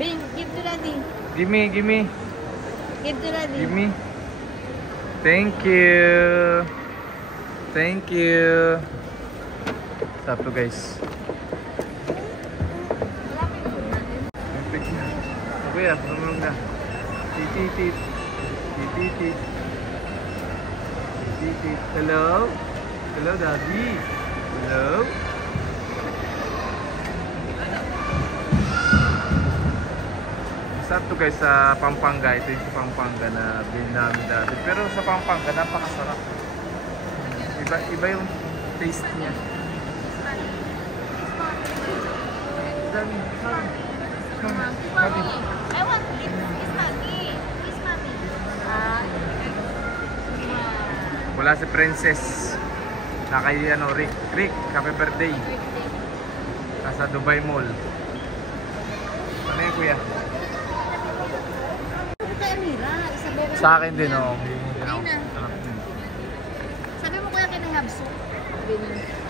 Ben, give to daddy. Gimme. Give to daddy. Gimme. Thank you. Thank you. Stop to guys. Malapit po natin. Perfect na. Okay ah, lumulog na. Titit. Titit. Titit. Hello? Hello, Daddy. Hello? Stop to guys sa Pampanga. Ito yung Pampanga na bilhin namin dati. Pero sa Pampanga, napakasarap. Iba yung taste niya. Dami. Mommy, I want it. It's mommy. It's mommy. Wala si Princess. Kay Rick, happy birthday. Nasa Dubai Mall. Ano yun, kuya? Kaya Mira, Isabela. Sa akin din, oh. Ayun na. Sarap din. Sabi mo kuya kinahabso. Sabi niyo.